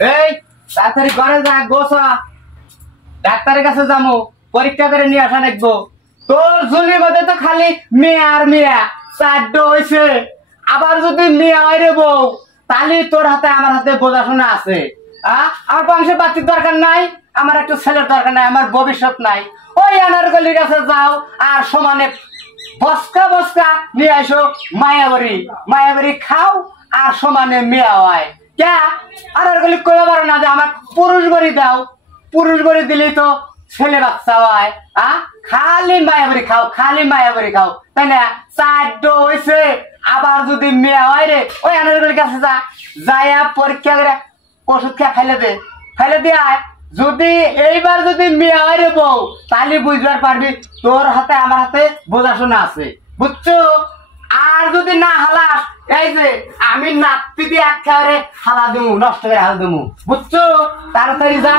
এই তাড়াতাড়ি ঘরে যা গোসা, ডাক্তারের কাছে যাবো, পরীক্ষা করে নিয়ে আসা দেখবো। তোর ঝুলির মধ্যে তো খালি মেয়ে আর মেয়া, চারটো হয়েছে। আবার যদি মেয়ে হয় রে বউ, তাহলে তোর হাতে আমার হাতে বোঝাশোনা আছে। আমার বংশে বাচ্চার দরকার নাই, আমার একটু ছেলের দরকার নাই, আমার ভবিষ্যৎ নাই। ওই আনারকলির কাছে যাও আর সমানে বস্কা বস্কা নিয়ে আসো, মায়াবাড়ি মায়াবাড়ি খাও আর সমানে মেয়া হয়। কে আনারকলি কইতে পারো না যে আমার পুরুষ বাড়ি দাও? পুরুষ বাড়ি দিলেই তো ছেলে বাচ্চা হয়। খালি মায়াবাড়ি খাও, খালি মায়াবাড়ি খাও, তাই না? চারটো হয়েছে, আবার যদি মেয়া হয় রে, ওই আনারকলির কাছে যা, যাইয়া পরীক্ষা করে ওষুধ খেয়ে খাইলে দে, খাইলে দিয়ে আয়। যদি এইবার যদি মেয়ে হয় রে বউ, তাহলে বুঝবার পারবি তোর হাতে আমার হাতে বোঝাশোনা আছে, বুঝছো? আর যদি না হালাস, এই যে আমি নাতি দিয়ে এক খাওয়ারে হালা দেবো, নষ্ট করে হাল দেবো, বুঝছো? তাড়াতাড়ি যা।